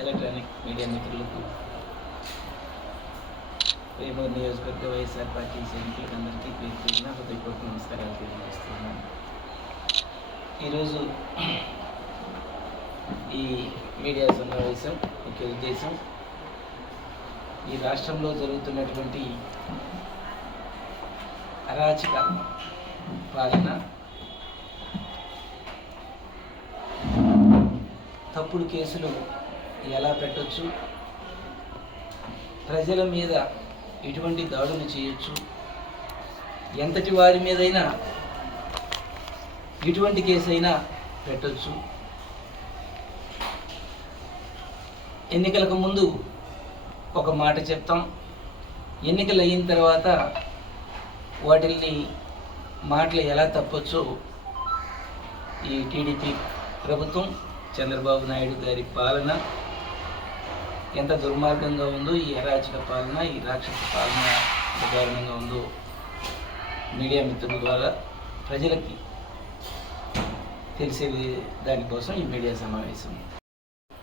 Electronic media మిత్రులకు వేమూరు నియోజకవర్గ YSR party సైనికులకు అందరికీ పేరు పేరున హృదయపూర్వక నమస్కారాలు తెలియజేస్తున్నాను. ఈరోజు ఈ మీడియా సమావేశం ముఖ్య ఉద్దేశం ఈ రాష్ట్రంలో జరుగుతున్నటువంటి అరాచక పాలన తప్పుడు కేసులు ఎలా పెట్టొచ్చు? ప్రజల మీద ఎటువంటి దాడులు చేయొచ్చు. ఎంతటి వారి మీదైనా ఎటువంటి కేసు అయినా పెట్టొచ్చు. ఎన్నికలకు ముందు ఒక మాట చెప్తాం. ఎన్నికలు అయిన తర్వాత వాటిల్ని మాటలు ఎలా తప్పొచ్చో ఈ టీడీపీ ప్రభుత్వం చంద్రబాబు నాయుడు గారి పాలన ఎంత దుర్మార్గంగా ఉందో ఈ అరాచక పాలన ఈ రాక్షస పాలన దారుణంగా ఉందో మీడియా మిత్రుల ద్వారా ప్రజలకి తెలిసే దానికోసం ఈ మీడియా సమావేశం.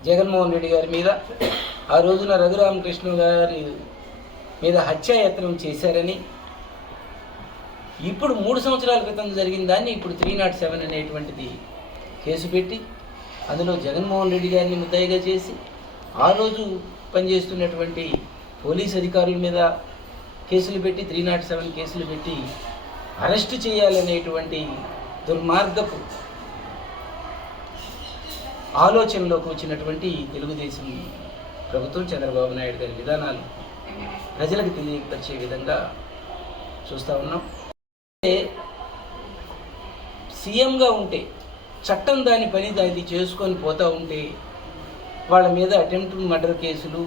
జగన్మోహన్ రెడ్డి గారి మీద ఆ రోజున రఘురామకృష్ణ గారి మీద హత్యాయత్నం చేశారని ఇప్పుడు మూడు సంవత్సరాల క్రితం జరిగిన దాన్ని ఇప్పుడు త్రీ నాట్ సెవెన్ అనేటువంటిది కేసు పెట్టి అందులో జగన్మోహన్ రెడ్డి గారిని ముద్దాయిగా చేసి ఆ రోజు పనిచేస్తున్నటువంటి పోలీస్ అధికారుల మీద కేసులు పెట్టి త్రీ నాట్ సెవెన్ కేసులు పెట్టి అరెస్టు చేయాలనేటువంటి దుర్మార్గపు ఆలోచనలోకి వచ్చినటువంటి తెలుగుదేశం ప్రభుత్వం చంద్రబాబు నాయుడు గారి విధానాలు ప్రజలకు తెలియపరిచే విధంగా చూస్తూ ఉన్నాం. సీఎంగా ఉంటే చట్టం దాని పని దాన్ని చేసుకొని పోతూ ఉంటే వాళ్ళ మీద అటెంప్ట్ మర్డర్ కేసులు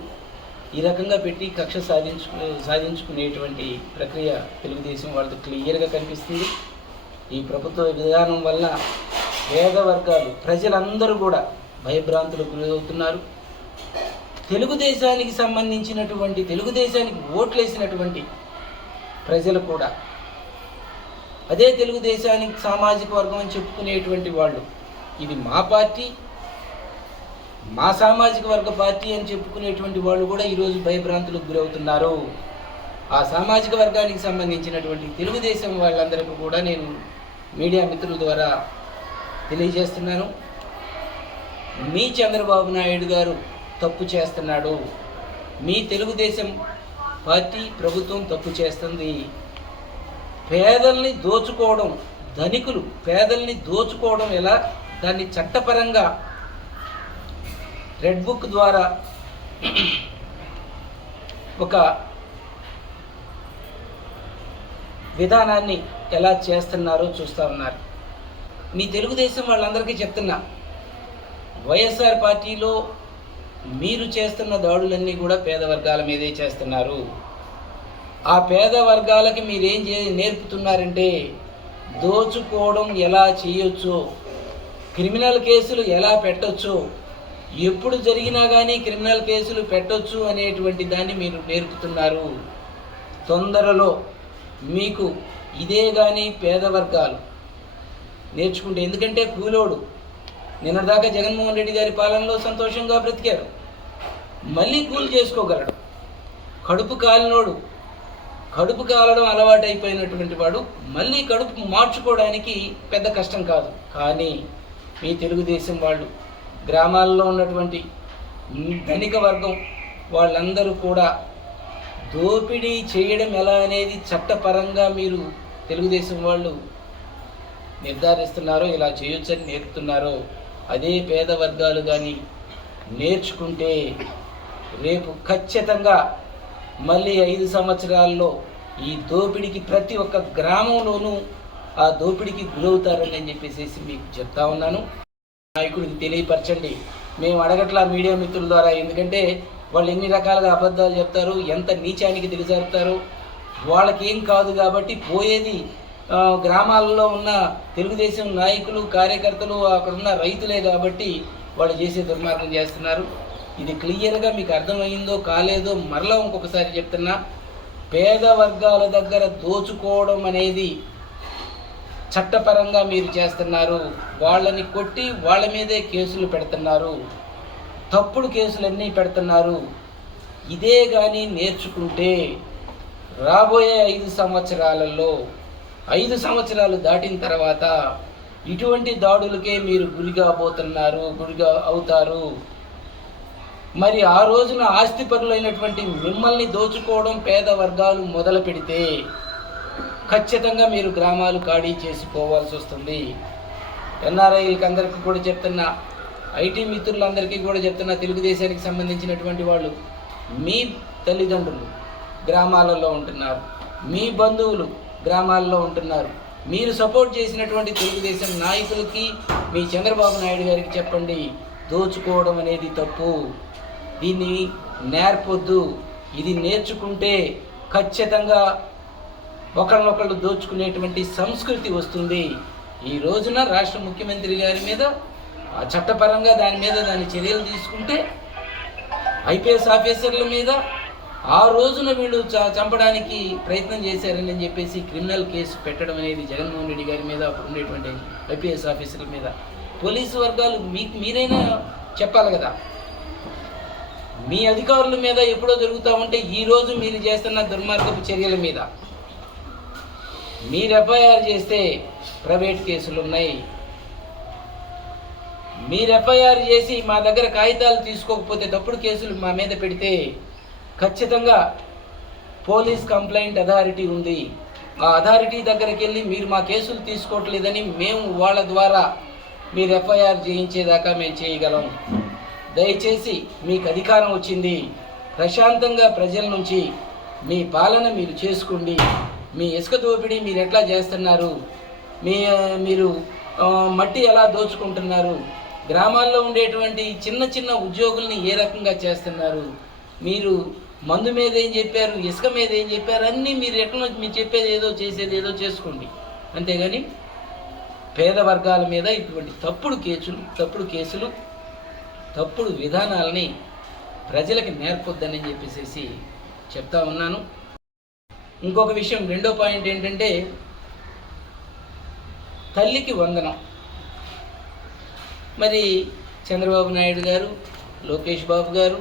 ఈ రకంగా పెట్టి కక్ష సాధించు సాధించుకునేటువంటి ప్రక్రియ తెలుగుదేశం వాళ్ళకి క్లియర్గా కనిపిస్తుంది. ఈ ప్రభుత్వ విధానం వల్ల పేద వర్గాలు ప్రజలందరూ కూడా భయభ్రాంతులకు గురవుతున్నారు. తెలుగుదేశానికి సంబంధించినటువంటి తెలుగుదేశానికి ఓట్లేసినటువంటి ప్రజలు కూడా అదే తెలుగుదేశానికి సామాజిక వర్గం అని చెప్పుకునేటువంటి వాళ్ళు ఇది మా పార్టీ మా సామాజిక వర్గ పార్టీ అని చెప్పుకునేటువంటి వాళ్ళు కూడా ఈరోజు భయభ్రాంతులకు గురవుతున్నారు. ఆ సామాజిక వర్గానికి సంబంధించినటువంటి తెలుగుదేశం వాళ్ళందరికీ కూడా నేను మీడియా మిత్రుల ద్వారా తెలియజేస్తున్నాను. మీ చంద్రబాబు నాయుడు గారు తప్పు చేస్తున్నాడు. మీ తెలుగుదేశం పార్టీ ప్రభుత్వం తప్పు చేస్తుంది. పేదల్ని దోచుకోవడం ధనికులు పేదల్ని దోచుకోవడం ఎలా? దాన్ని చట్టపరంగా రెడ్ బుక్ ద్వారా ఒక విధానాన్ని ఎలా చేస్తున్నారో చూస్తూ ఉన్నారు. మీ తెలుగుదేశం వాళ్ళందరికీ చెప్తున్నా వైఎస్ఆర్ పార్టీలో మీరు చేస్తున్న దాడులన్నీ కూడా పేద వర్గాల మీదే చేస్తున్నారు. ఆ పేద వర్గాలకి మీరేం చే నేర్పుతున్నారంటే దోచుకోవడం ఎలా చేయొచ్చో క్రిమినల్ కేసులు ఎలా పెట్టొచ్చో ఎప్పుడు జరిగినా కానీ క్రిమినల్ కేసులు పెట్టొచ్చు అనేటువంటి దాన్ని మీరు నేర్పుతున్నారు. తొందరలో మీకు ఇదే కానీ పేద వర్గాలు నేర్చుకుంటే ఎందుకంటే కూలోడు నిన్నదాకా జగన్మోహన్ రెడ్డి గారి పాలనలో సంతోషంగా బ్రతికారు మళ్ళీ కూలి చేసుకోగలడు. కడుపు కాలినోడు కడుపు కాలడం అలవాటైపోయినటువంటి వాడు మళ్ళీ కడుపు మార్చుకోవడానికి పెద్ద కష్టం కాదు. కానీ మీ తెలుగుదేశం వాళ్ళు గ్రామాల్లో ఉన్నటువంటి ధనిక వర్గం వాళ్ళందరూ కూడా దోపిడీ చేయడం ఎలా అనేది చట్టపరంగా మీరు తెలుగుదేశం వాళ్ళు నిర్ధారిస్తున్నారో ఇలా చేయొచ్చని నేర్పుతున్నారో అదే పేద వర్గాలు కానీ నేర్చుకుంటే రేపు ఖచ్చితంగా మళ్ళీ ఐదు సంవత్సరాల్లో ఈ దోపిడీకి ప్రతి ఒక్క గ్రామంలోనూ ఆ దోపిడీకి గురవుతారని చెప్పేసేసి చెప్పేసి మీకు చెప్తా ఉన్నాను. నాయకుడికి తెలియపరచండి. మేము అడగట్లా మీడియా మిత్రుల ద్వారా ఎందుకంటే వాళ్ళు ఎన్ని రకాలుగా అబద్ధాలు చెప్తారు ఎంత నీచానికి దిగజారుతారు వాళ్ళకి ఏం కాదు కాబట్టి పోయేది గ్రామాలలో గ్రామాల్లో ఉన్న తెలుగుదేశం నాయకులు కార్యకర్తలు అక్కడ ఉన్న రైతులే కాబట్టి వాళ్ళు చేసే దుర్మార్గం చేస్తున్నారు. ఇది క్లియర్గా మీకు అర్థమైందో కాలేదో మరలా ఇంకొకసారి చెప్తున్నా. పేద వర్గాల దగ్గర దోచుకోవడం అనేది చట్టపరంగా మీరు చేస్తున్నారు వాళ్ళని కొట్టి వాళ్ళ మీదే కేసులు పెడుతున్నారు తప్పుడు కేసులన్నీ పెడుతున్నారు. ఇదే కానీ నేర్చుకుంటే రాబోయే ఐదు సంవత్సరాలలో ఐదు సంవత్సరాలు దాటిన తర్వాత ఇటువంటి దాడులకే మీరు గురిగా పోతున్నారు గురిగా అవుతారు. మరి ఆ రోజున ఆస్తిపరులైనటువంటి మిమ్మల్ని దోచుకోవడం పేద వర్గాలు మొదలు పెడితే ఖచ్చితంగా మీరు గ్రామాలు ఖాళీ చేసుకోవాల్సి వస్తుంది. ఎన్ఆర్ఐలకి అందరికీ కూడా చెప్తున్నా ఐటీ మిత్రులందరికీ కూడా చెప్తున్నా తెలుగుదేశానికి సంబంధించినటువంటి వాళ్ళు మీ తల్లిదండ్రులు గ్రామాలలో ఉంటున్నారు మీ బంధువులు గ్రామాల్లో ఉంటున్నారు మీరు సపోర్ట్ చేసినటువంటి తెలుగుదేశం నాయకులకి మీ చంద్రబాబు నాయుడు గారికి చెప్పండి దోచుకోవడం అనేది తప్పు. దీన్ని నేర్పొద్దు. ఇది నేర్చుకుంటే ఖచ్చితంగా ఒకళ్ళనొకళ్ళు దోచుకునేటువంటి సంస్కృతి వస్తుంది. ఈ రోజున రాష్ట్ర ముఖ్యమంత్రి గారి మీద చట్టపరంగా దాని మీద దాని చర్యలు తీసుకుంటే ఐపీఎస్ ఆఫీసర్ల మీద ఆ రోజున వీళ్ళు చ- చంపడానికి ప్రయత్నం చేశారని చెప్పేసి క్రిమినల్ కేసు పెట్టడం అనేది జగన్మోహన్ రెడ్డి గారి మీద అప్పుడు ఉండేటువంటి ఐపీఎస్ ఆఫీసర్ల మీద. పోలీసు వర్గాలు మీకు మీరైనా చెప్పాలి కదా. మీ అధికారుల మీద ఎప్పుడో జరుగుతూ ఉంటే ఈ రోజు మీరు చేస్తున్న దుర్మార్గపు చర్యల మీద. మీరు ఎఫ్ఐఆర్ చేస్తే ప్రైవేట్ కేసులు ఉన్నాయి. మీరు ఎఫ్ఐఆర్ చేసి మా దగ్గర కాగితాలు తీసుకోకపోతే తప్పుడు కేసులు మా మీద పెడితే ఖచ్చితంగా పోలీస్ కంప్లైంట్ అథారిటీ ఉంది. ఆ అథారిటీ దగ్గరికి వెళ్ళి మీరు మా కేసులు తీసుకోవట్లేదని మేము వాళ్ళ ద్వారా మీరు ఎఫ్ఐఆర్ చేయించేదాకా మేము చేయగలం. దయచేసి మీకు అధికారం వచ్చింది. ప్రశాంతంగా ప్రజల నుంచి మీ పాలన మీరు చేసుకోండి. మీ ఇసుక దోపిడీ మీరు ఎట్లా చేస్తున్నారు? మీ మీరు మట్టి ఎలా దోచుకుంటున్నారు? గ్రామాల్లో ఉండేటువంటి చిన్న చిన్న ఉద్యోగుల్ని ఏ రకంగా చేస్తున్నారు? మీరు మందు మీద ఏం చెప్పారు? ఇసుక మీద ఏం చెప్పారు? అన్నీ మీరు ఎట్లా మీరు చెప్పేది ఏదో చేసేది ఏదో చేసుకోండి. అంతేగాని పేద వర్గాల మీద ఇటువంటి తప్పుడు కేసులు తప్పుడు కేసులు తప్పుడు విధానాలని ప్రజలకు నేర్పొద్దని చెప్పేసి చెప్తా ఉన్నాను. ఇంకొక విషయం రెండో పాయింట్ ఏంటంటే తల్లికి వందనం. మరి చంద్రబాబు నాయుడు గారు లోకేష్ బాబు గారు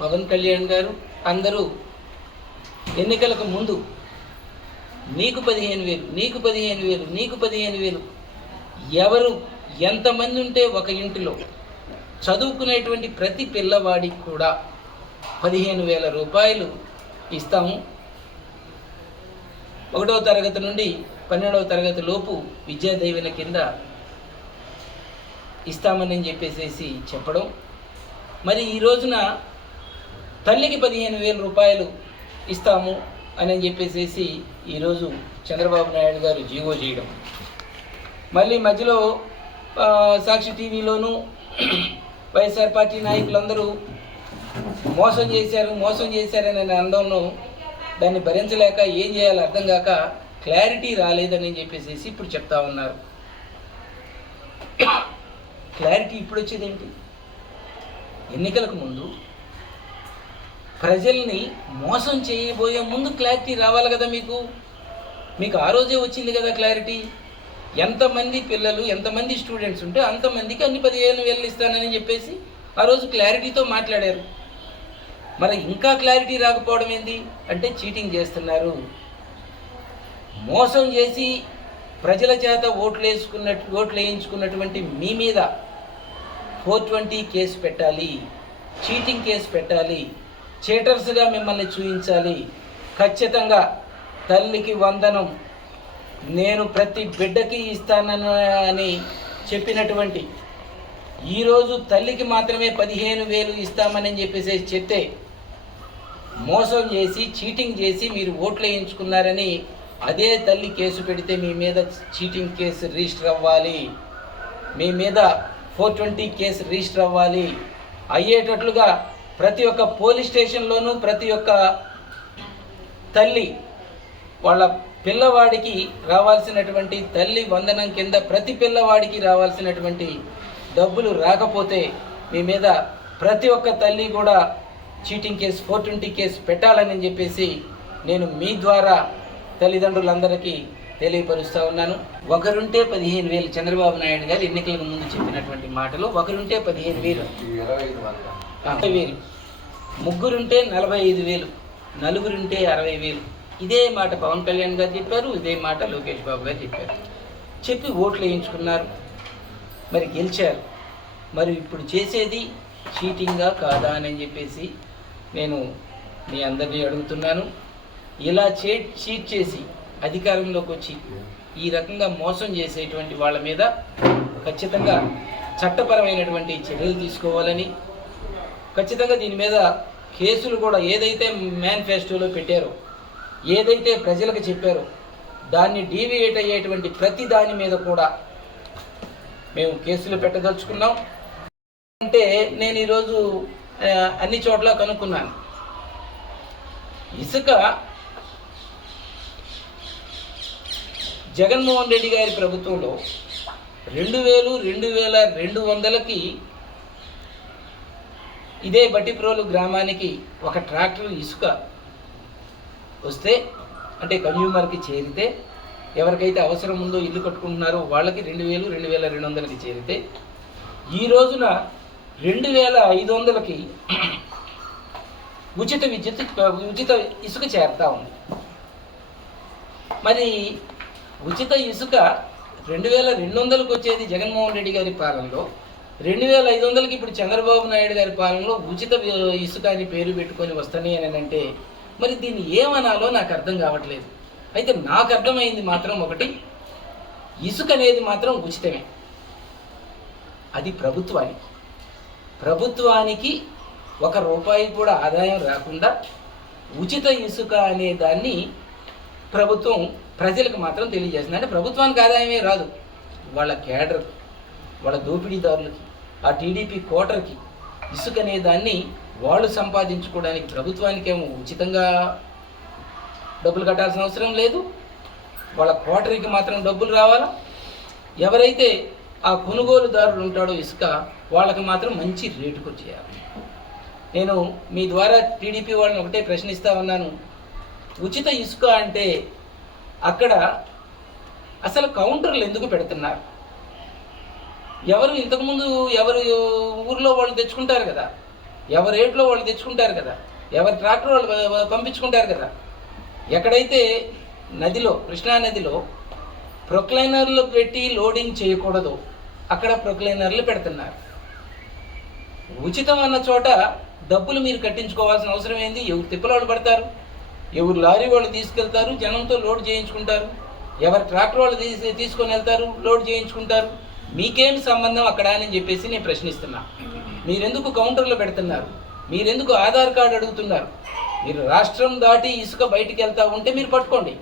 పవన్ కళ్యాణ్ గారు అందరూ ఎన్నికలకు ముందు నీకు పదిహేను వేలు నీకు పదిహేను వేలు నీకు పదిహేను వేలు ఎవరు ఎంతమంది ఉంటే ఒక ఇంటిలో చదువుకునేటువంటి ప్రతి పిల్లవాడికి కూడా పదిహేను వేల రూపాయలు ఇస్తాము. ఒకటవ తరగతి నుండి పన్నెండవ తరగతి లోపు విద్యా దీవెన కింద ఇస్తామని చెప్పేసేసి చెప్పడం. మరి ఈ రోజున తల్లికి పదిహేను వేల రూపాయలు ఇస్తాము అని చెప్పేసేసి ఈరోజు చంద్రబాబు నాయుడు గారు జీవో చేయడం. మళ్ళీ మధ్యలో సాక్షి టీవీలోనూ వైఎస్ఆర్ పార్టీ నాయకులందరూ మోసం చేశారు మోసం చేశారని అందంలో దాన్ని భరించలేక ఏం చేయాలో అర్థం కాక క్లారిటీ రాలేదని చెప్పేసి ఇప్పుడు చెప్తా ఉన్నారు. క్లారిటీ ఇప్పుడు వచ్చేదేంటి ఎన్నికలకు ముందు ప్రజల్ని మోసం చేయబోయే ముందు క్లారిటీ రావాలి కదా మీకు? మీకు ఆ రోజే వచ్చింది కదా క్లారిటీ ఎంతమంది పిల్లలు ఎంతమంది స్టూడెంట్స్ ఉంటే అంతమందికి అన్ని పదిహేను వేలు ఇస్తానని చెప్పేసి ఆ రోజు క్లారిటీతో మాట్లాడారు. మరి ఇంకా క్లారిటీ రాకపోవడం ఏంది? అంటే చీటింగ్ చేస్తున్నారు. మోసం చేసి ప్రజల చేత ఓట్లు వేసుకున్నట్టు ఓట్లు వేయించుకున్నటువంటి మీ మీద ఫోర్ ట్వంటీ కేసు పెట్టాలి. చీటింగ్ కేసు పెట్టాలి. చీటర్స్గా మిమ్మల్ని చూపించాలి ఖచ్చితంగా తల్లికి వందనం నేను ప్రతి బిడ్డకి ఇస్తానని అని చెప్పినటువంటి ఈరోజు తల్లికి మాత్రమే పదిహేను వేలు ఇస్తామని చెప్పేసి చెప్తే మోసం చేసి చీటింగ్ చేసి మీరు ఓట్లు వేయించుకున్నారని అదే తల్లి కేసు పెడితే మీ మీద చీటింగ్ కేసు రిజిస్టర్ అవ్వాలి. మీ మీద ఫోర్ ట్వంటీ కేసు రిజిస్టర్ అవ్వాలి. అయ్యేటట్లుగా ప్రతి ఒక్క పోలీస్ స్టేషన్లోనూ ప్రతి ఒక్క తల్లి వాళ్ళ పిల్లవాడికి రావాల్సినటువంటి తల్లి వందనం కింద ప్రతి పిల్లవాడికి రావాల్సినటువంటి డబ్బులు రాకపోతే మీ మీద ప్రతి ఒక్క తల్లి కూడా cheating case four twenty case పెట్టాలని చెప్పేసి నేను మీ ద్వారా తల్లిదండ్రులందరికీ తెలియపరుస్తూ ఉన్నాను. ఒకరుంటే పదిహేను వేలు చంద్రబాబు నాయుడు గారు ఎన్నికలకు ముందు చెప్పినటువంటి మాటలు ఒకరుంటే పదిహేను వేలు. ఇరవై ఐదు వేలు. ముగ్గురుంటే నలభై ఐదు వేలు. నలుగురుంటే అరవై వేలు. ఇదే మాట పవన్ కళ్యాణ్ గారు చెప్పారు ఇదే మాట లోకేష్ బాబు గారు చెప్పారు. చెప్పి ఓట్లు వేయించుకున్నారు. మరి గెలిచారు. మరి ఇప్పుడు చేసేది చీటింగా కాదా అని చెప్పేసి నేను మీ అందరినీ అడుగుతున్నాను. ఇలా చే చీట్ చేసి అధికారంలోకి వచ్చి ఈ రకంగా మోసం చేసేటువంటి వాళ్ళ మీద ఖచ్చితంగా చట్టపరమైనటువంటి చర్యలు తీసుకోవాలని ఖచ్చితంగా దీని మీద కేసులు కూడా ఏదైతే మేనిఫెస్టోలో పెట్టారో ఏదైతే ప్రజలకు చెప్పారో దాన్ని డీవియేట్ అయ్యేటువంటి ప్రతి దాని మీద కూడా మేము కేసులు పెట్టదలుచుకున్నాం. అంటే నేను ఈరోజు అన్ని చోట్ల కనుక్కున్నాను. ఇసుక జగన్మోహన్ రెడ్డి గారి ప్రభుత్వంలో రెండు వేలు రెండు వేల రెండు వందలకి ఇదే బట్టిప్రోలు గ్రామానికి ఒక ట్రాక్టర్ ఇసుక వస్తే అంటే కన్జ్యూమర్కి చేరితే ఎవరికైతే అవసరం ఉందో ఇల్లు కట్టుకుంటున్నారో వాళ్ళకి రెండు వేలు రెండు వేల రెండు వందలకి చేరితే ఈ రోజున రెండు వేల ఐదు వందలకి ఉచిత విద్యుత్ ఉచిత ఇసుక చేరుతా ఉంది. మరి ఉచిత ఇసుక రెండు వేల రెండు వందలకు వచ్చేది జగన్మోహన్ రెడ్డి గారి పాలనలో రెండు వేల ఐదు వందలకి ఇప్పుడు చంద్రబాబు నాయుడు గారి పాలనలో ఉచిత ఇసుక అని పేరు పెట్టుకొని వస్తున్నాయి అని అంటే మరి దీన్ని ఏమనాలో నాకు అర్థం కావట్లేదు. అయితే నాకు అర్థమైంది మాత్రం ఒకటి ఇసుక అనేది మాత్రం ఉచితమే. అది ప్రభుత్వానికి. ప్రభుత్వానికి ఒక రూపాయి కూడా ఆదాయం రాకుండా ఉచిత ఇసుక అనే దాన్ని ప్రభుత్వం ప్రజలకు మాత్రం తెలియజేస్తుంది అంటే ప్రభుత్వానికి ఆదాయమే రాదు. వాళ్ళ కేడర్ వాళ్ళ దోపిడీదారులకి ఆ టీడీపీ కోటర్కి ఇసుక అనే దాన్ని వాళ్ళు సంపాదించుకోవడానికి ప్రభుత్వానికి ఏమో ఉచితంగా డబ్బులు కట్టాల్సిన అవసరం లేదు. వాళ్ళ కోటరీకి మాత్రం డబ్బులు రావాలా? ఎవరైతే ఆ కొనుగోలుదారుడు ఉంటాడో ఇసుక వాళ్ళకి మాత్రం మంచి రేటుకు చేయాలి నేను మీ ద్వారా టీడీపీ వాళ్ళని ఒకటే ప్రశ్నిస్తా ఉన్నాను. ఉచిత ఇసుక అంటే అక్కడ అసలు కౌంటర్లు ఎందుకు పెడుతున్నారు? ఎవరు ఇంతకుముందు ఎవరు ఊర్లో వాళ్ళు తెచ్చుకుంటారు కదా? ఎవరి రేట్లో వాళ్ళు తెచ్చుకుంటారు కదా? ఎవరి ట్రాక్టర్ వాళ్ళు పంపించుకుంటారు కదా? ఎక్కడైతే నదిలో కృష్ణా నదిలో ప్రొక్లైనర్లు పెట్టి లోడింగ్ చేయకూడదు. అక్కడ ప్రొక్లైనర్లు పెడుతున్నారు. ఉచితం అన్న చోట డబ్బులు మీరు కట్టించుకోవాల్సిన అవసరం ఏంది? ఎవరు తిప్పలాడు పడతారు? ఎవరు లారీ వాళ్ళు తీసుకెళ్తారు? జనంతో లోడ్ చేయించుకుంటారు? ఎవరు ట్రాక్టర్ వాళ్ళు తీసి తీసుకొని వెళ్తారు? లోడ్ చేయించుకుంటారు? మీకేం సంబంధం అక్కడ అని చెప్పేసి నేను ప్రశ్నిస్తున్నా. మీరెందుకు కౌంటర్లో పెడుతున్నారు? మీరెందుకు ఆధార్ కార్డు అడుగుతున్నారు? మీరు రాష్ట్రం దాటి ఇసుక బయటికి వెళ్తా ఉంటే మీరు పట్టుకోండి.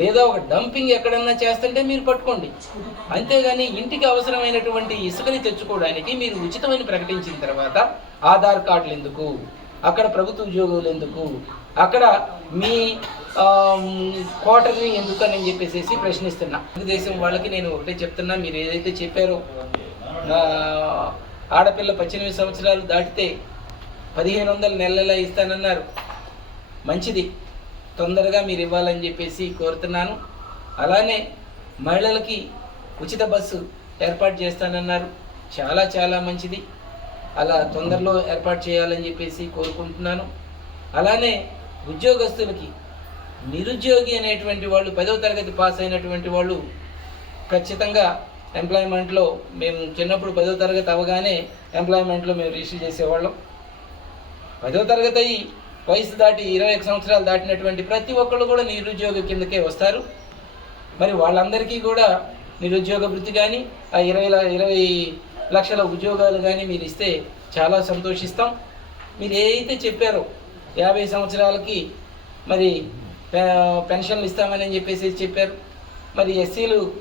లేదా ఒక డంపింగ్ ఎక్కడన్నా చేస్తుంటే మీరు పట్టుకోండి. అంతేగాని ఇంటికి అవసరమైనటువంటి ఇసుకని తెచ్చుకోవడానికి మీరు ఉచితమైన ప్రకటించిన తర్వాత ఆధార్ కార్డులు ఎందుకు? అక్కడ ప్రభుత్వ ఉద్యోగులు ఎందుకు? అక్కడ మీ క్వార్టర్ని కోటర్ని ఎందుకు అని చెప్పేసి ప్రశ్నిస్తున్నా. తెలుగుదేశం వాళ్ళకి నేను ఒకటే చెప్తున్నా మీరు ఏదైతే చెప్పారో నా ఆడపిల్ల పద్దెనిమిది సంవత్సరాలు దాటితే పదిహేను వందల నెలలా ఇస్తానన్నారు. మంచిది. తొందరగా మీరు ఇవ్వాలని చెప్పేసి కోరుతున్నాను. అలానే మహిళలకి ఉచిత బస్సు ఏర్పాటు చేస్తానన్నారు. చాలా చాలా మంచిది. అలా తొందరలో ఏర్పాటు చేయాలని చెప్పేసి కోరుకుంటున్నాను. అలానే ఉద్యోగస్తులకి నిరుద్యోగి అనేటువంటి వాళ్ళు పదవ తరగతి పాస్ అయినటువంటి వాళ్ళు ఖచ్చితంగా ఎంప్లాయ్మెంట్లో మేము చిన్నప్పుడు పదవ తరగతి అవగానే ఎంప్లాయ్మెంట్లో మేము రిజిస్టర్ చేసేవాళ్ళం. పదో తరగతి అయ్యి వయసు దాటి ఇరవై ఒక సంవత్సరాలు దాటినటువంటి ప్రతి ఒక్కళ్ళు కూడా నిరుద్యోగ కిందకే వస్తారు. మరి వాళ్ళందరికీ కూడా నిరుద్యోగ వృత్తి కానీ ఆ ఇరవై ఇరవై లక్షల ఉద్యోగాలు కానీ మీరు ఇస్తే చాలా సంతోషిస్తాం. మీరు ఏదైతే చెప్పారో యాభై సంవత్సరాలకి మరి పె- పెన్షన్లు ఇస్తామని చెప్పేసి చెప్పారు. మరి ఎస్సీలు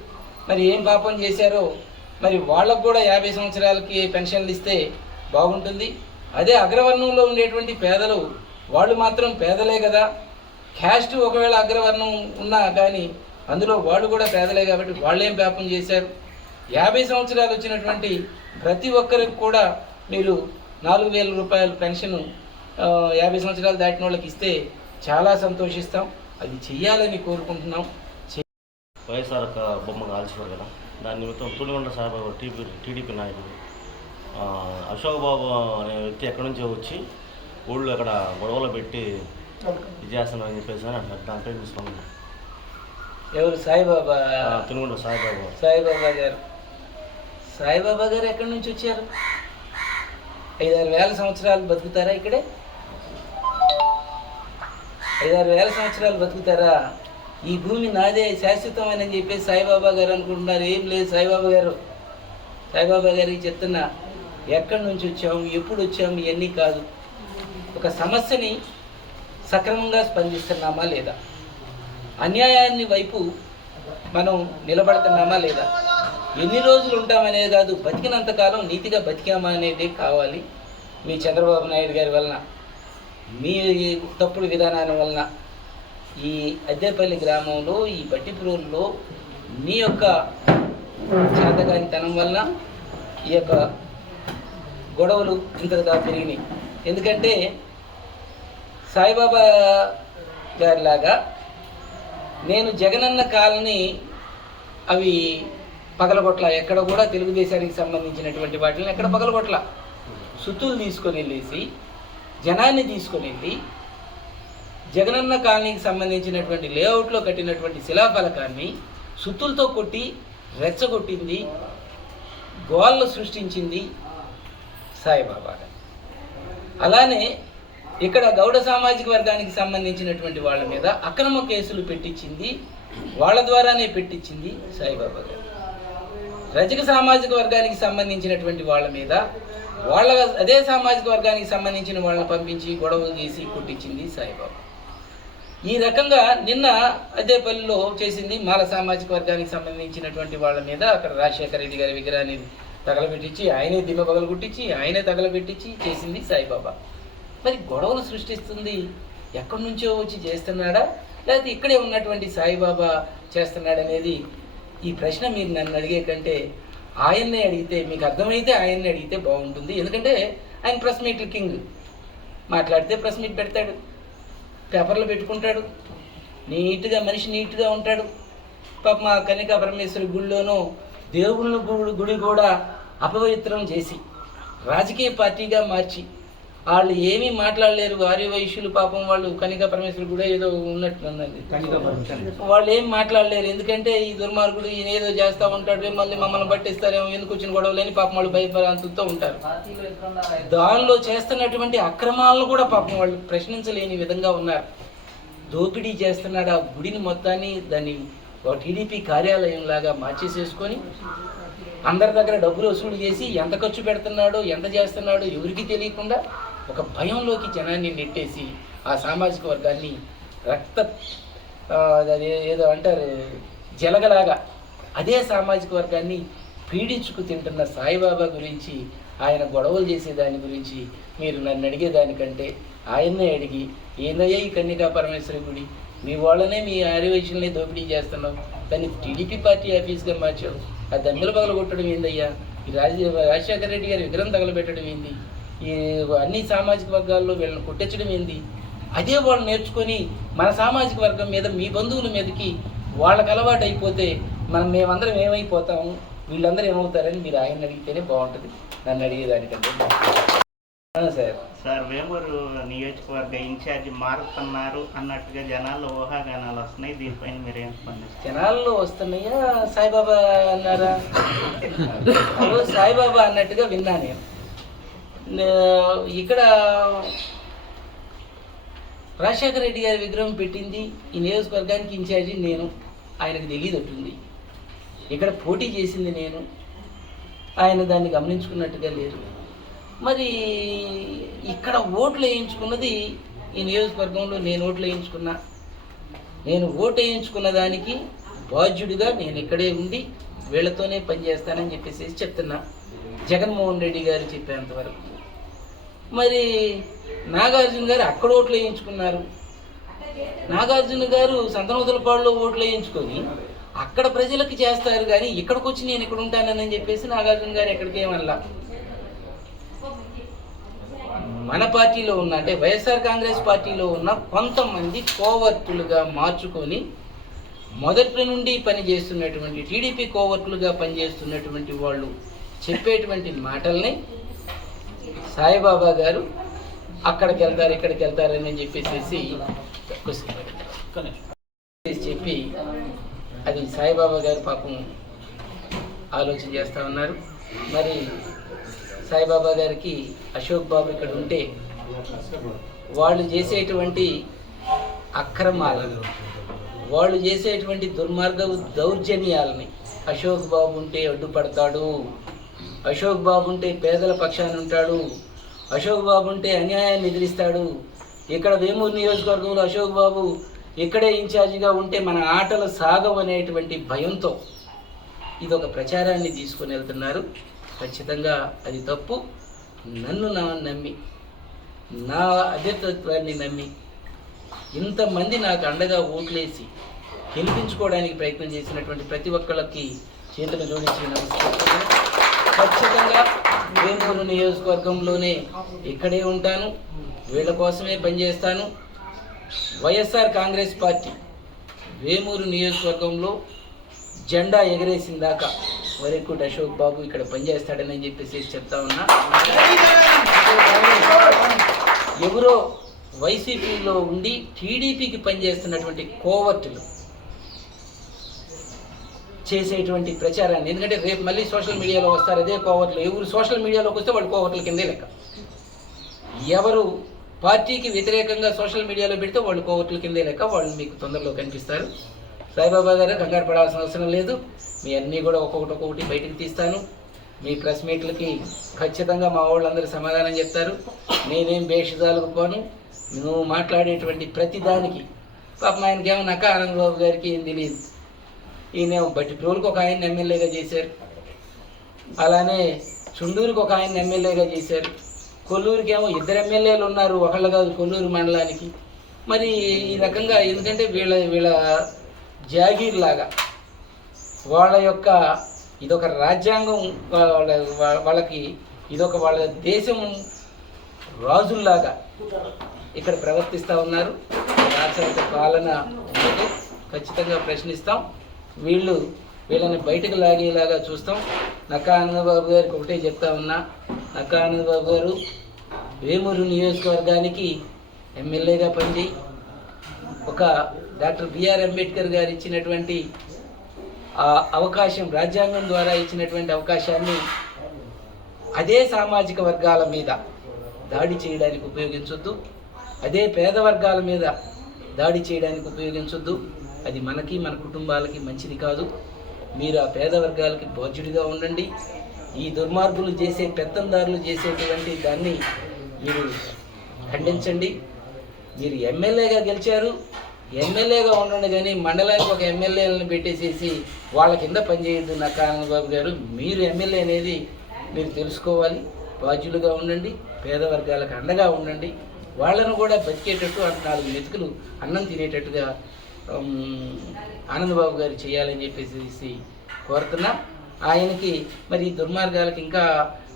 మరి ఏం పాపం చేశారో మరి వాళ్ళకు కూడా యాభై సంవత్సరాలకి పెన్షన్లు ఇస్తే బాగుంటుంది. అదే అగ్రవర్ణంలో ఉండేటువంటి పేదలు వాళ్ళు మాత్రం పేదలే కదా. క్యాస్ట్ ఒకవేళ అగ్రవర్ణం ఉన్నా కానీ అందులో వాళ్ళు కూడా పేదలే కాబట్టి వాళ్ళేం ఏం పాపం చేశారు? యాభై సంవత్సరాలు వచ్చినటువంటి ప్రతి ఒక్కరికి కూడా మీరు నాలుగు వేల రూపాయల పెన్షన్ యాభై సంవత్సరాలు దాటిన వాళ్ళకి ఇస్తే చాలా సంతోషిస్తాం. అది చెయ్యాలని కోరుకుంటున్నాం. వైఎస్ఆర్ ఒక బొమ్మ కాల్చినారు కదా. దాని నిమిత్తం తులిగొండ సాహెబ్ టీపీ టీడీపీ నాయకుడు అశోక్ బాబు అనే వ్యక్తి ఎక్కడి నుంచో వచ్చి ఊళ్ళో ఇక్కడ గొడవలు పెట్టి ఇది చేస్తున్నారని చెప్పేసి అని అంటారు దాంట్లో తీసుకున్నాం ఎవరు? సాయిబాబా? తినుకుంటా సాయిబాబు. సాయిబాబా గారు. సాయిబాబా గారు ఎక్కడి నుంచి వచ్చారు? ఐదారు వేల సంవత్సరాలు బతుకుతారా ఇక్కడే? ఐదారు వేల సంవత్సరాలు బతుకుతారా? ఈ భూమి నాదే శాశ్వతమని చెప్పేసి సాయిబాబా గారు అనుకుంటున్నారు. ఏం లేదు సాయిబాబా గారు. సాయిబాబా గారికి చెప్తున్నా ఎక్కడి నుంచి వచ్చాము? ఎప్పుడు వచ్చాము? ఇవన్నీ కాదు. ఒక సమస్యని సక్రమంగా స్పందిస్తున్నామా లేదా? అన్యాయాన్ని వైపు మనం నిలబడుతున్నామా లేదా? ఎన్ని రోజులు ఉంటామనేది కాదు బతికినంతకాలం నీతిగా బతికామా అనేది కావాలి మీ చంద్రబాబు నాయుడు గారి వలన. మీ తప్పుడు విధానాల వలన. ఈ అద్దెపల్లి గ్రామంలో ఈ బట్టిపురంలో మీ యొక్క చేతగానితనం వలన ఈ యొక్క గొడవలు ఇంతగా పెరిగినాయి ఎందుకంటే సాయిబాబా గారిలాగా నేను జగనన్న కాలనీ అవి పగలగొట్ల. ఎక్కడ కూడా తెలుగుదేశానికి సంబంధించినటువంటి వాటిని ఎక్కడ పగలగొట్ల. సుత్తులు తీసుకొని వెళ్ళేసి జనాన్ని తీసుకొని వెళ్ళి జగనన్న కాలనీకి సంబంధించినటువంటి లేఅవుట్లో కట్టినటువంటి శిలాఫలకాన్ని సుత్తులతో కొట్టి రెచ్చగొట్టింది గోళ్ళు సృష్టించింది సాయిబాబా అలానే ఇక్కడ గౌడ సామాజిక వర్గానికి సంబంధించినటువంటి వాళ్ళ మీద అక్రమ కేసులు పెట్టించింది వాళ్ళ ద్వారానే పెట్టించింది సాయిబాబా గారు. రజక సామాజిక వర్గానికి సంబంధించినటువంటి వాళ్ళ మీద వాళ్ళ అదే సామాజిక వర్గానికి సంబంధించిన వాళ్ళని పంపించి గొడవలు చేసి కొట్టించింది సాయిబాబా. ఈ రకంగా నిన్న అదేపల్లిలో చేసింది మాల సామాజిక వర్గానికి సంబంధించినటువంటి వాళ్ళ మీద అక్కడ రాజశేఖర రెడ్డి గారి విగ్రహాన్ని తగలబెట్టించి ఆయనే దిమ్మ పగలు కుట్టించి ఆయనే తగలబెట్టించి చేసింది సాయిబాబా. మరి గొడవలు సృష్టిస్తుంది? ఎక్కడి నుంచో వచ్చి చేస్తున్నాడా? లేకపోతే ఇక్కడే ఉన్నటువంటి సాయిబాబా చేస్తున్నాడనేది ఈ ప్రశ్న మీరు నన్ను అడిగే కంటే ఆయన్నే అడిగితే మీకు అర్థమైతే ఆయన్నే అడిగితే బాగుంటుంది. ఎందుకంటే ఆయన ప్రెస్ మీట్లు కింగ్. మాట్లాడితే ప్రెస్ మీట్ పెడతాడు. పేపర్లో పెట్టుకుంటాడు. నీట్గా మనిషి నీట్గా ఉంటాడు. పాప మా కనిక పరమేశ్వరి గుడిలోనూ దేవుళ్ళ గుడి గుడి కూడా అపవిత్రం చేసి రాజకీయ పార్టీగా మార్చి వాళ్ళు ఏమీ మాట్లాడలేరు. ఆర్య వైశ్యులు పాపం వాళ్ళు కనికా పరమేశ్వరి కూడా ఏదో ఉన్నట్లుందండి వాళ్ళు ఏం మాట్లాడలేరు. ఎందుకంటే ఈ దుర్మార్గుడు ఈయన ఏదో చేస్తూ ఉంటాడు. మళ్ళీ మమ్మల్ని పట్టిస్తారేమో. ఎందుకు వచ్చిన గొడవలేని పాపం వాళ్ళు భయపరాంతుతో ఉంటారు. దానిలో చేస్తున్నటువంటి అక్రమాలను కూడా పాపం వాళ్ళు ప్రశ్నించలేని విధంగా ఉన్నారు. దోపిడీ చేస్తున్నాడు ఆ గుడిని మొత్తాన్ని దాన్ని ఒక టీడీపీ కార్యాలయం లాగా మార్చేసేసుకొని అందరి దగ్గర డబ్బులు వసూలు చేసి ఎంత ఖర్చు పెడుతున్నాడో ఎంత చేస్తున్నాడో ఎవరికి తెలియకుండా ఒక భయంలోకి జనాన్ని నెట్టేసి ఆ సామాజిక వర్గాన్ని రక్త అది ఏదో అంటారు జలగలాగా అదే సామాజిక వర్గాన్ని పీడించుకు తింటున్న సాయిబాబా గురించి ఆయన గొడవలు చేసే దాని గురించి మీరు నన్ను అడిగే దానికంటే ఆయన్నే అడిగి ఏందయ్యా ఈ కన్యకా పరమేశ్వరి గుడి? మీ వాళ్ళనే మీ ఆర్యవేషన్లే దోపిడీ చేస్తున్నావు. దాన్ని టీడీపీ పార్టీ ఆఫీస్గా మార్చావు. ఆ దమ్మిల పగలగొట్టడం ఏందయ్యా? ఈ రాజ రాజశేఖర రెడ్డి గారి విగ్రహం తగలబెట్టడం ఏంది? ఈ అన్ని సామాజిక వర్గాల్లో వీళ్ళని కొట్టించడం ఏంది? అదే వాళ్ళు నేర్చుకొని మన సామాజిక వర్గం మీద మీ బంధువుల మీదకి వాళ్ళకి అలవాటు అయిపోతే మనం మేమందరం ఏమైపోతాము? వీళ్ళందరూ ఏమవుతారని మీరు ఆయన అడిగితేనే బాగుంటుంది. నన్ను అడిగేదానికంటే. సార్. సార్ వేమూరు నియోజకవర్గ ఇన్ఛార్జి మారుతున్నారు అన్నట్టుగా జనాల్లో ఊహాగానాలు వస్తున్నాయి. దీనిపైన మీరు ఏం స్పందిస్తారు? జనాల్లో వస్తున్నాయా? సాయిబాబా అన్నారా? సాయిబాబా అన్నట్టుగా విన్నా నేను. ఇక్కడ రాజశేఖర రెడ్డి గారి విగ్రహం పెట్టింది. ఈ నియోజకవర్గానికి ఇన్ఛార్జి నేను. ఆయనకు తెలియదట్టుంది ఇక్కడ పోటీ చేసింది నేను. ఆయన దాన్ని గమనించుకున్నట్టుగా లేరు. మరి ఇక్కడ ఓట్లు వేయించుకున్నది ఈ నియోజకవర్గంలో నేను ఓట్లు వేయించుకున్నా. నేను ఓటు వేయించుకున్న దానికి బాధ్యుడిగా నేను ఇక్కడే ఉండి వీళ్ళతోనే పనిచేస్తానని చెప్పేసి చెప్తున్నా. జగన్మోహన్ రెడ్డి గారు చెప్పేంతవరకు మరి నాగార్జున గారు అక్కడ ఓట్లు వేయించుకున్నారు. నాగార్జున గారు సంతనూతలపాడులో ఓట్లు వేయించుకొని అక్కడ ప్రజలకు చేస్తారు కానీ ఇక్కడికి వచ్చి నేను ఇక్కడ ఉంటానని చెప్పేసి నాగార్జున గారు ఎక్కడికి ఏమల్లా మన పార్టీలో ఉన్న అంటే వైఎస్ఆర్ కాంగ్రెస్ పార్టీలో ఉన్న కొంతమంది కోవర్తులుగా మార్చుకొని మొదటి నుండి పనిచేస్తున్నటువంటి టీడీపీ కోవర్టులుగా పనిచేస్తున్నటువంటి వాళ్ళు చెప్పేటువంటి మాటల్ని సాయిబాబా గారు అక్కడికి వెళ్తారు ఇక్కడికి వెళ్తారని చెప్పేసి చెప్పి అది సాయిబాబా గారు పాపం ఆలోచన చేస్తూ ఉన్నారు. మరి సాయిబాబా గారికి అశోక్ బాబు ఇక్కడ ఉంటే వాళ్ళు చేసేటువంటి అక్రమాలను వాళ్ళు చేసేటువంటి దుర్మార్గ దౌర్జన్యాలని అశోక్ బాబు ఉంటే అడ్డుపడతాడు. అశోక్ బాబు ఉంటే పేదల పక్షాన ఉంటాడు. అశోక్ బాబు ఉంటే అన్యాయాన్ని ఎదిరిస్తాడు. ఇక్కడ వేమూరు నియోజకవర్గంలో అశోక్ బాబు ఇక్కడే ఇన్ఛార్జిగా ఉంటే మన ఆటలు సాగవు అనేటువంటి భయంతో ఇది ఒక ప్రచారాన్ని తీసుకొని వెళ్తున్నారు. ఖచ్చితంగా అది తప్పు. నన్ను నా నమ్మి నా అధ్యతత్వాన్ని నమ్మి ఇంతమంది నాకు అండగా ఓట్లేసి గెలిపించుకోవడానికి ప్రయత్నం చేసినటువంటి ప్రతి ఒక్కళ్ళకి చేతులు జోడించి నమస్కారం. ఖచ్చితంగా వేమూరు నియోజకవర్గంలోనే ఇక్కడే ఉంటాను. వీళ్ళ కోసమే పనిచేస్తాను. వైఎస్ఆర్ కాంగ్రెస్ పార్టీ వేమూరు నియోజకవర్గంలో జెండా ఎగరేసిన దాకా అశోక్ బాబు ఇక్కడ పనిచేస్తాడని చెప్పేసి చెప్తా ఉన్నా. ఎవరో వైసీపీలో ఉండి టీడీపీకి పనిచేస్తున్నటువంటి కోవర్టులు చేసేటువంటి ప్రచారాన్ని. ఎందుకంటే రేపు మళ్ళీ సోషల్ మీడియాలో వస్తారు అదే కోవట్లు ఎవరు సోషల్ మీడియాలోకి వస్తే వాళ్ళు కోవర్ట్ల కిందే లెక్క. ఎవరు పార్టీకి వ్యతిరేకంగా సోషల్ మీడియాలో పెడితే వాళ్ళు కోవర్ట్ల కిందే లెక్క. వాళ్ళు మీకు తొందరలో కనిపిస్తారు. సాయిబాబా గారు కంగారు పడాల్సిన అవసరం లేదు. మీ అన్నీ కూడా ఒక్కొక్కటి ఒక్కొక్కటి బయటికి తీస్తాను. మీ ప్రెస్ మీట్లకి ఖచ్చితంగా మా వాళ్ళందరూ సమాధానం చెప్తారు. నేనేం బేషిదాలకు పోను. నువ్వు మాట్లాడేటువంటి ప్రతిదానికి. పాపం ఆయనకేమో నక్క ఆనందబాబు గారికి ఏం తెలియదు. ఈయనేమో బట్టి ప్రోలుకి ఒక ఆయన ఎమ్మెల్యేగా చేశారు. అలానే చుండూరుకి ఒక ఆయన ఎమ్మెల్యేగా చేశారు. కొల్లూరుకి ఏమో ఇద్దరు ఎమ్మెల్యేలు ఉన్నారు ఒకళ్ళు కాదు కొల్లూరు మండలానికి. మరి ఈ రకంగా ఎందుకంటే వీళ్ళ వీళ్ళ జాగీర్ లాగా వాళ్ళ యొక్క ఇదొక రాజ్యాంగం వాళ్ళ వాళ్ళకి ఇదొక వాళ్ళ దేశం రాజుల్లాగా ఇక్కడ ప్రవర్తిస్తూ ఉన్నారు. రాచరిక పాలన ఖచ్చితంగా ప్రశ్నిస్తాం. వీళ్ళు వీళ్ళని బయటకు లాగేలాగా చూస్తాం. నక్కా ఆనందబాబు గారికి ఒకటే చెప్తా ఉన్నా. నక్కా ఆనందబాబు గారు వేమూరు నియోజకవర్గానికి ఎమ్మెల్యేగా పండి ఒక డాక్టర్ బిఆర్ అంబేద్కర్ గారు ఇచ్చినటువంటి ఆ అవకాశం రాజ్యాంగం ద్వారా ఇచ్చినటువంటి అవకాశాన్ని అదే సామాజిక వర్గాల మీద దాడి చేయడానికి ఉపయోగించొద్దు. అదే పేద వర్గాల మీద దాడి చేయడానికి ఉపయోగించొద్దు. అది మనకి మన కుటుంబాలకి మంచిది కాదు. మీరు ఆ పేద వర్గాలకి బాధ్యుడిగా ఉండండి. ఈ దుర్మార్గులు చేసే పెత్తందారులు చేసేటువంటి దాన్ని మీరు ఖండించండి. మీరు ఎమ్మెల్యేగా గెలిచారు. ఎమ్మెల్యేగా ఉండండి కానీ మండలానికి ఒక ఎమ్మెల్యేలను పెట్టేసేసి వాళ్ళ కింద పనిచేయద్దు నక్కానంద బాబు గారు. మీరు ఎమ్మెల్యే అనేది మీరు తెలుసుకోవాలి. బాధ్యులుగా ఉండండి. పేద వర్గాలకు అండగా ఉండండి. వాళ్ళను కూడా బతికేటట్టు నాలుగు మెతుకులు అన్నం తినేటట్టుగా ఆనందబాబు గారు చేయాలని చెప్పేసి కోరుతున్నా. ఆయనకి మరి దుర్మార్గాలకి దుర్మార్గాలకు ఇంకా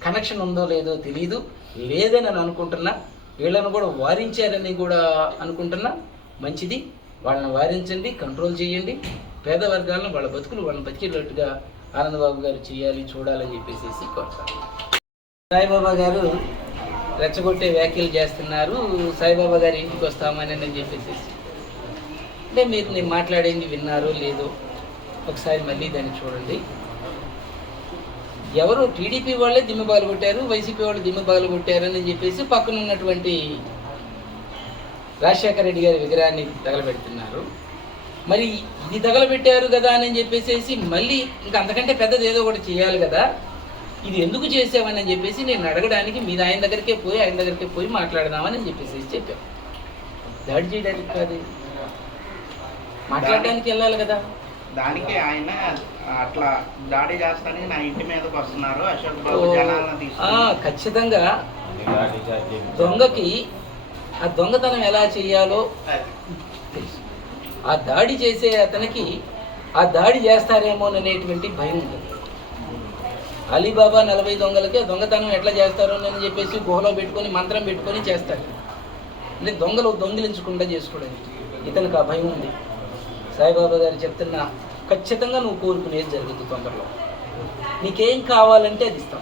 కనెక్షన్ ఉందో లేదో తెలియదు లేదని నేను అనుకుంటున్నా. వీళ్ళను కూడా వారించారని కూడా అనుకుంటున్నా. మంచిది. వాళ్ళని వారించండి కంట్రోల్ చేయండి. పేద వర్గాలను వాళ్ళ బతుకులు వాళ్ళని బతికేటట్టుగా ఆనందబాబు గారు చేయాలి చూడాలని చెప్పేసి కోరుతాను సాయిబాబా గారు రెచ్చగొట్టే వ్యాఖ్యలు చేస్తున్నారు. సాయిబాబా గారి ఇంటికి వస్తామని అని చెప్పేసి అంటే మీరు నేను మాట్లాడేది విన్నారో లేదో ఒకసారి మళ్ళీ దాన్ని చూడండి. ఎవరు టీడీపీ వాళ్ళే దిమ్మ బాలు కొట్టారు వైసీపీ వాళ్ళు దిమ్మ బాలు అని చెప్పేసి పక్కన ఉన్నటువంటి రాజశేఖర రెడ్డి గారి విగ్రహాన్ని తగలబెడుతున్నారు. మరి ఇది తగలబెట్టారు కదా అని చెప్పేసి మళ్ళీ ఇంకా అంతకంటే పెద్దది ఏదో ఒకటి చేయాలి కదా. ఇది ఎందుకు చేసావని చెప్పేసి నేను అడగడానికి మీద ఆయన దగ్గరికే పోయి ఆయన దగ్గరికే పోయి మాట్లాడదామని చెప్పేసి చెప్పాను దాడి చేయడానికి కాదు. మాట్లాడడానికి వెళ్ళాలి కదా. దానికి ఆయన అట్లా దాడి చేస్తానికి నా ఇంటి మీదకి వస్తున్నారు. అశోక్ బాబు జనాలను ఆ, తీసుకుని ఖచ్చితంగా దొంగకి ఆ దొంగతనం ఎలా చేయాలో ఆ దాడి చేసే అతనికి ఆ దాడి చేస్తారేమోననేటువంటి భయం ఉంటుంది అలీబాబా నలభై దొంగలకి ఆ దొంగతనం ఎట్లా చేస్తారో అని చెప్పేసి గుహలో పెట్టుకొని మంత్రం పెట్టుకొని చేస్తారు. అంటే దొంగలు దొంగిలించకుండా చేసుకోవడానికి ఇతనికి ఆ భయం ఉంది. సాయిబాబా గారు చెప్తున్నా ఖచ్చితంగా నువ్వు కోరుకునేది జరుగుతుంది తొందరలో. నీకేం కావాలంటే అది ఇస్తాం.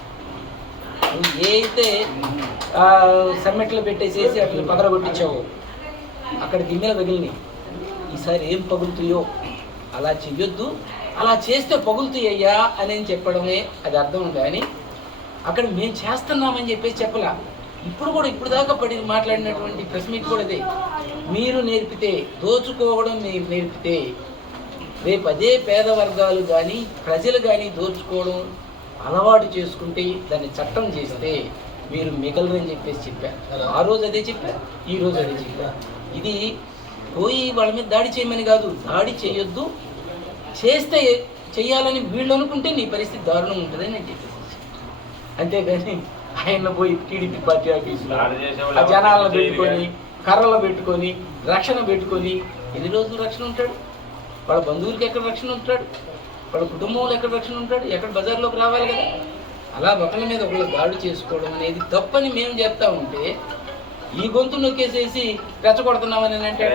నువ్వు ఏ అయితే సమ్మెట్లు పెట్టేసేసి అట్లా పగలగొట్టించావో అక్కడ గిన్నెలు పగిలినాయి. ఈసారి ఏం పగులుతాయో అలా చెయ్యొద్దు. అలా చేస్తే పగులుతాయ్యా అని చెప్పడమే అది అర్థం కానీ అక్కడ మేము చేస్తున్నామని చెప్పేసి చెప్పలా. ఇప్పుడు కూడా ఇప్పుడు దాకా పడి మాట్లాడినటువంటి ప్రెస్ మీట్ కూడా అదే మీరు నేర్పితే దోచుకోవడం నేర్పితే రేపు అదే పేద వర్గాలు కానీ ప్రజలు కానీ దోచుకోవడం అలవాటు చేసుకుంటే దాన్ని చట్టం చేస్తే మీరు మిగలరని చెప్పేసి చెప్పారు ఆ రోజు అదే చెప్పారు ఈ రోజు అదే చెప్పారు ఇది పోయి వాళ్ళ మీద దాడి చేయమని కాదు దాడి చేయొద్దు. చేస్తే చేయాలని వీళ్ళు అనుకుంటే నీ పరిస్థితి దారుణం ఉంటుందని నేను చెప్పేసి అంతేగాని ఆయన పోయి టీడీపీ పార్టీ ఆఫీసులో ఆ జనాలను పెట్టుకొని కర్రలు పెట్టుకొని రక్షణ పెట్టుకొని ఎన్ని రోజులు రక్షణ ఉంటాడు? వాళ్ళ బంధువులకి ఎక్కడ రక్షణ ఉంటాడు? వాళ్ళ కుటుంబంలో ఎక్కడ రక్షణ ఉంటాడు? ఎక్కడ బజార్లోకి రావాలి కదా? అలా ఒకరి మీద ఒకళ్ళు దాడి చేసుకోవడం అనేది తప్పని మేము చెప్తా ఉంటే ఈ గొంతు నొక్కేసేసి రెచ్చగొడుతున్నామని అంటే.